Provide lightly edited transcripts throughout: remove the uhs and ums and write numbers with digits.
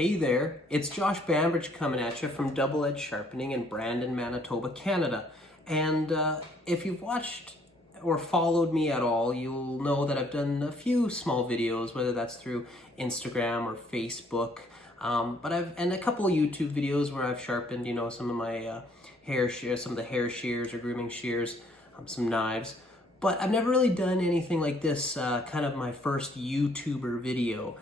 Hey there, it's Josh Bambridge coming at you from Double Edge Sharpening in Brandon, Manitoba, Canada. And if you've watched or followed me at all, you'll know that I've done a few small videos, whether that's through Instagram or Facebook. And a couple of YouTube videos where I've sharpened, some of my hair shears, some of the hair shears or grooming shears, some knives. But I've never really done anything like this, kind of my first YouTuber video.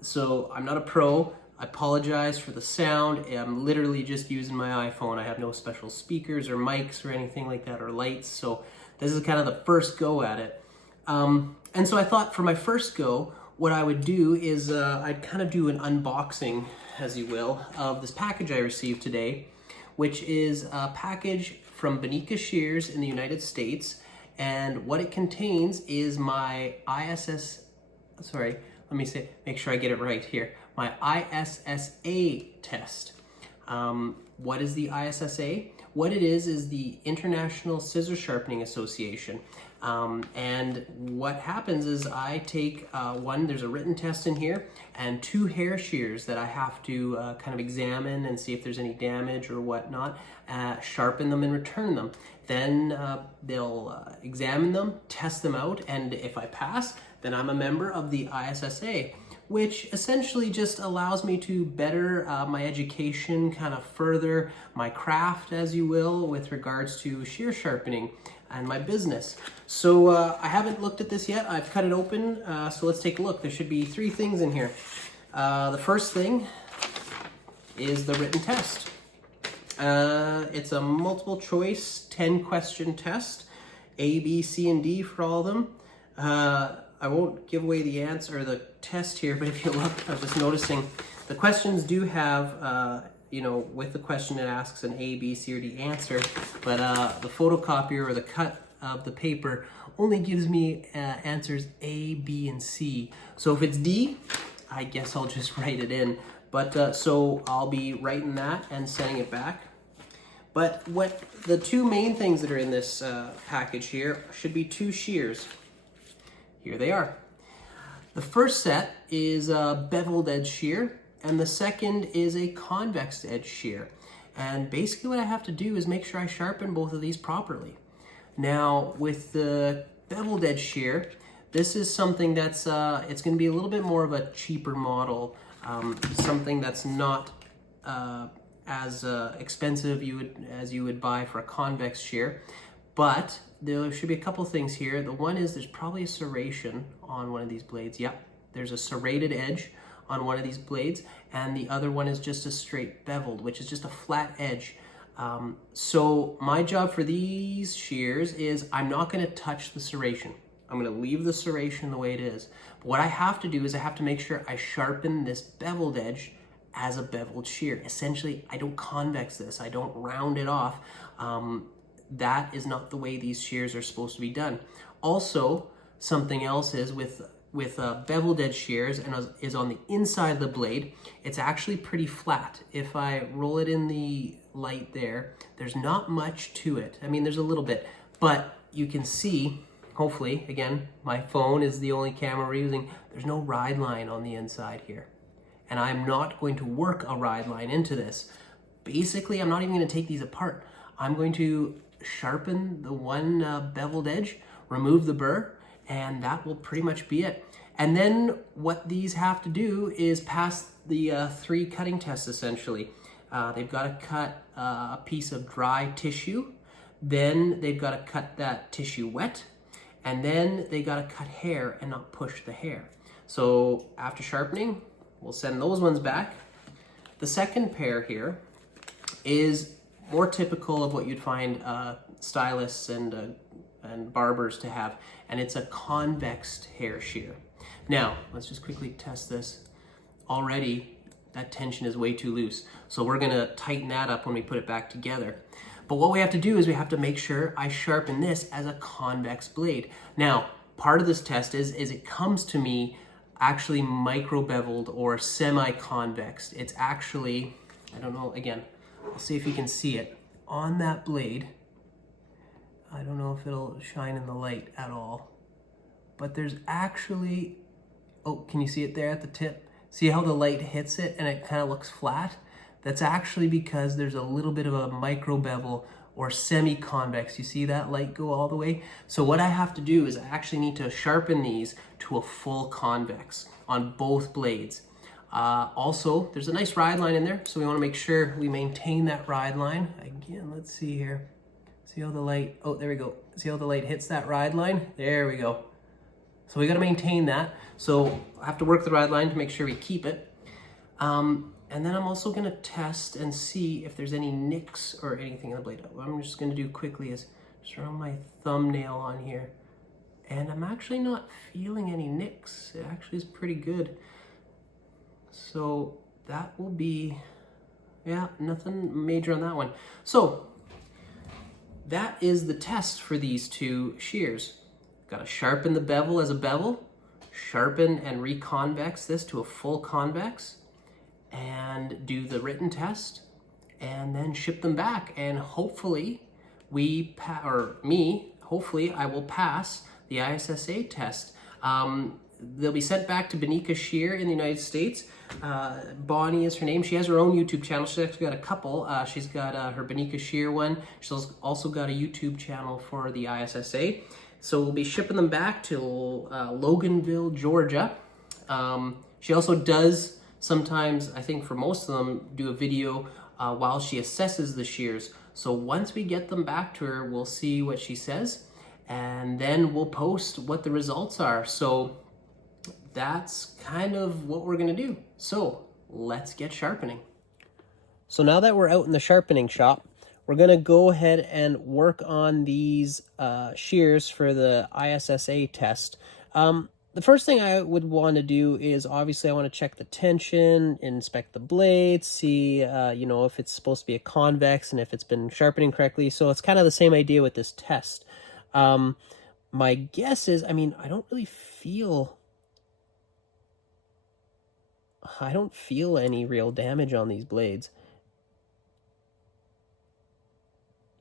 So I'm not a pro. I apologize for the sound. I'm literally just using my iPhone. I have no special speakers or mics or anything like that or lights. So this is kind of the first go at it. And so I thought for my first go, what I would do is I'd kind of do an unboxing, as you will, of this package I received today, which is a package from Benica Shears in the United States. And what it contains is my make sure I get it right here. My ISSA test. What is the ISSA? What it is the International Scissor Sharpening Association. And what happens is I take there's a written test in here, and 2 hair shears that I have to kind of examine and see if there's any damage or whatnot, sharpen them and return them. Then they'll examine them, test them out, and if I pass, then I'm a member of the ISSA, which essentially just allows me to better my education, kind of further my craft, as you will, with regards to shear sharpening and my business. So I haven't looked at this yet. I've cut it open, so let's take a look. There should be 3 things in here. The first thing is the written test. It's a multiple choice 10-question test, A, B, C, and D for all of them. I won't give away the answer or the test here, but if you look, I was just noticing the questions do have, with the question it asks an A, B, C, or D answer, but the photocopier or the cut of the paper only gives me answers A, B, and C. So if it's D, I guess I'll just write it in. But so I'll be writing that and sending it back. But what the 2 main things that are in this package here should be 2 shears. Here they are. The first set is a beveled edge shear, and the second is a convex edge shear. And basically what I have to do is make sure I sharpen both of these properly. Now with the beveled edge shear, this is something that's, it's gonna be a little bit more of a cheaper model, something that's not as expensive as you would buy for a convex shear. But there should be a couple things here. The one is there's probably a serration on one of these blades. Yep, there's a serrated edge on one of these blades, and the other one is just a straight beveled, which is just a flat edge. So my job for these shears is I'm not going to touch the serration. I'm going to leave the serration the way it is. But what I have to do is I have to make sure I sharpen this beveled edge as a beveled shear. Essentially, I don't convex this. I don't round it off. That is not the way these shears are supposed to be done. Also, something else is with beveled edge shears and is on the inside of the blade, it's actually pretty flat. If I roll it in the light there's not much to it. I mean, there's a little bit, but you can see, hopefully, again, my phone is the only camera we're using, there's no ride line on the inside here. And I'm not going to work a ride line into this. Basically, I'm not even going to take these apart. I'm going to sharpen the one beveled edge, remove the burr, and that will pretty much be it. And then what these have to do is pass the 3 cutting tests, essentially. They've got to cut a piece of dry tissue, then they've got to cut that tissue wet, and then they got to cut hair and not push the hair. So after sharpening, we'll send those ones back. The second pair here is more typical of what you'd find stylists and barbers to have, and it's a convex hair shear. Now, let's just quickly test this. Already, that tension is way too loose, so we're gonna tighten that up when we put it back together. But what we have to do is we have to make sure I sharpen this as a convex blade. Now, part of this test is it comes to me actually micro beveled or semi-convex. It's actually, I don't know, again, I'll see if you can see it. On that blade, I don't know if it'll shine in the light at all, but there's actually, oh, can you see it there at the tip? See how the light hits it and it kind of looks flat? That's actually because there's a little bit of a micro bevel or semi-convex. You see that light go all the way? So what I have to do is I actually need to sharpen these to a full convex on both blades. Also, there's a nice ride line in there, so we want to make sure we maintain that ride line. Again, let's see here. See how the light, oh, there we go. See how the light hits that ride line? There we go. So we got to maintain that. So I have to work the ride line to make sure we keep it. And then I'm also going to test and see if there's any nicks or anything in the blade. What I'm just going to do quickly is just run my thumbnail on here. And I'm actually not feeling any nicks. It actually is pretty good. So that will be, yeah, nothing major on that one. So that is the test for these two shears. Got to sharpen the bevel as a bevel, sharpen and reconvex this to a full convex, and do the written test, and then ship them back. And hopefully hopefully I will pass the ISSA test. They'll be sent back to Benika Shear in the United States. Bonnie is her name. She has her own YouTube channel. She's actually got a couple. She's got her Benika Shear one. She's also got a YouTube channel for the ISSA. So we'll be shipping them back to Loganville, Georgia. She also does sometimes, I think for most of them, do a video while she assesses the shears. So once we get them back to her, we'll see what she says, and then we'll post what the results are. So that's kind of what we're gonna do. So let's get sharpening. So now that we're out in the sharpening shop, we're gonna go ahead and work on these shears for the ISSA test. The first thing I would want to do is obviously I want to check the tension, inspect the blades, see if it's supposed to be a convex and if it's been sharpening correctly. So it's kind of the same idea with this test. My guess is, I don't really feel, any real damage on these blades.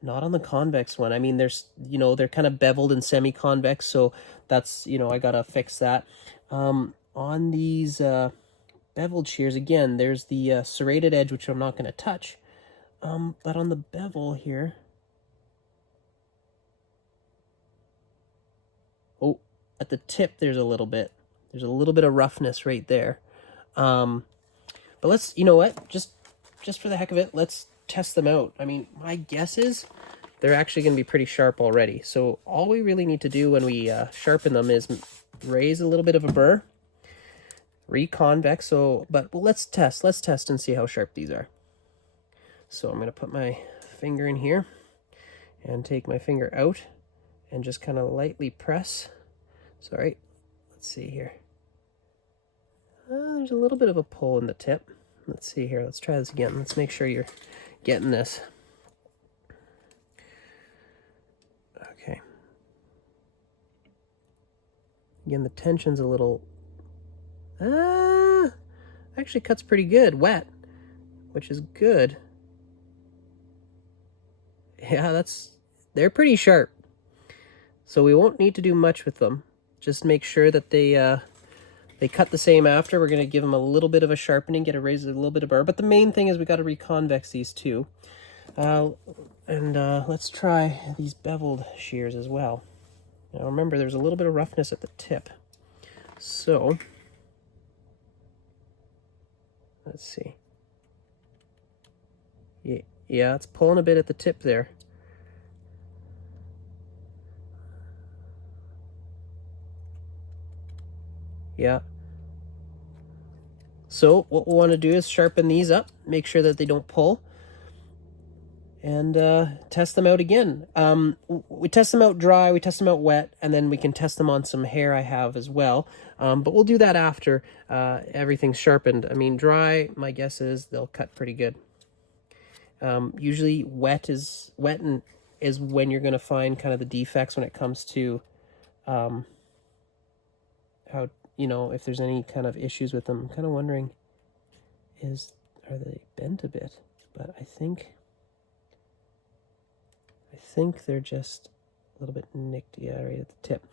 Not on the convex one. There's, they're kind of beveled and semi-convex, so that's, I gotta fix that. On these beveled shears, again, there's the serrated edge, which I'm not gonna touch. But on the bevel here, oh, at the tip, there's a little bit of roughness right there. But let's, just for the heck of it, let's test them out. My guess is they're actually going to be pretty sharp already. So all we really need to do when we sharpen them is raise a little bit of a burr, reconvex. But let's test and see how sharp these are. So I'm going to put my finger in here and take my finger out and just kind of lightly press. Sorry, let's see here. There's a little bit of a pull in the tip. Let's see here. Let's try this again. Let's make sure you're getting this. Okay. Again, the tension's a little... actually cuts pretty good. Wet, which is good. Yeah, they're pretty sharp. So we won't need to do much with them. Just make sure that they cut the same after. We're going to give them a little bit of a sharpening, get a little bit of burr. But the main thing is we got to reconvex these two. Let's try these beveled shears as well. Now remember, there's a little bit of roughness at the tip. So, let's see. Yeah, it's pulling a bit at the tip there. Yeah. So what we'll want to do is sharpen these up, make sure that they don't pull, and test them out again. We test them out dry, we test them out wet, and then we can test them on some hair I have as well. But we'll do that after everything's sharpened. Dry, my guess is they'll cut pretty good. Usually wet is when you're going to find kind of the defects when it comes to how, if there's any kind of issues with them. I'm kind of wondering, are they bent a bit? But I think they're just a little bit nicked, yeah, right at the tip.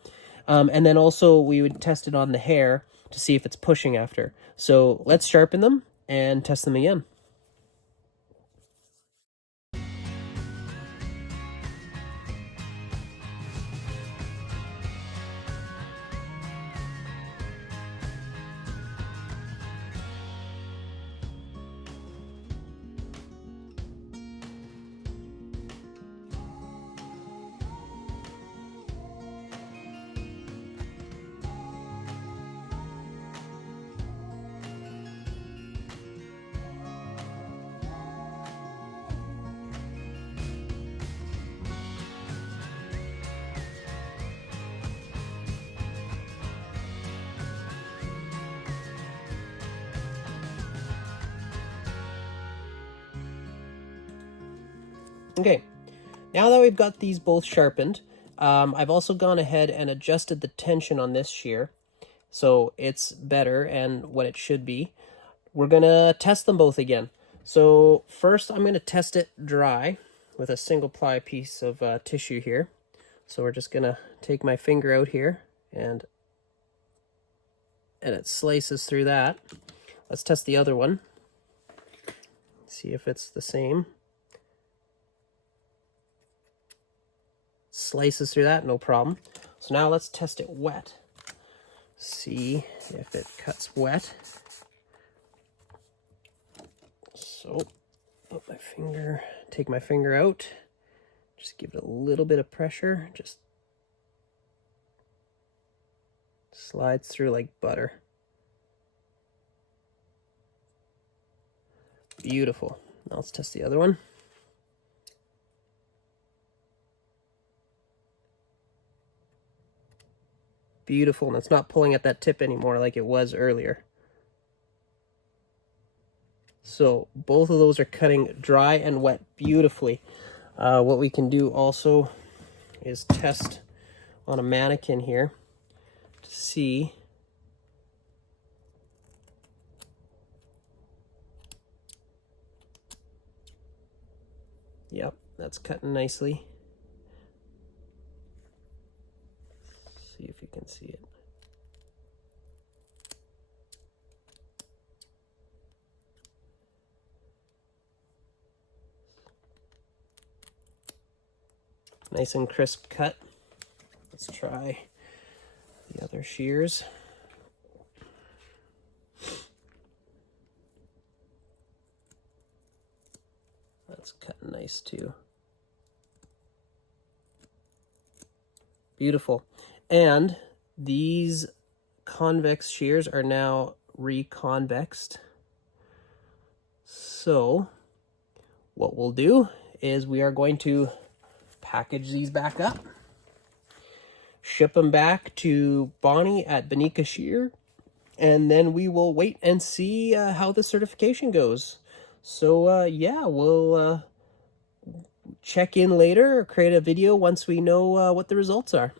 And then also we would test it on the hair to see if it's pushing after. So let's sharpen them and test them again. Okay, now that we've got these both sharpened, I've also gone ahead and adjusted the tension on this shear, so it's better and what it should be. We're gonna test them both again. So first I'm gonna test it dry with a single ply piece of tissue here. So we're just gonna take my finger out here and it slices through that. Let's test the other one. See if it's the same. Slices through that, no problem. So now let's test it wet. See if it cuts wet. So, put my finger, take my finger out, just give it a little bit of pressure, just slides through like butter. Beautiful. Now let's test the other one. Beautiful, and it's not pulling at that tip anymore like it was earlier. So both of those are cutting dry and wet beautifully. What we can do also is test on a mannequin here to see yep, that's cutting nicely. See if you can see it. Nice and crisp cut. Let's try the other shears. That's cutting nice too. Beautiful. And these convex shears are now reconvexed. So what we'll do is we are going to package these back up, ship them back to Bonnie at Benika Shear, and then we will wait and see how the certification goes. So yeah, we'll check in later or create a video once we know what the results are.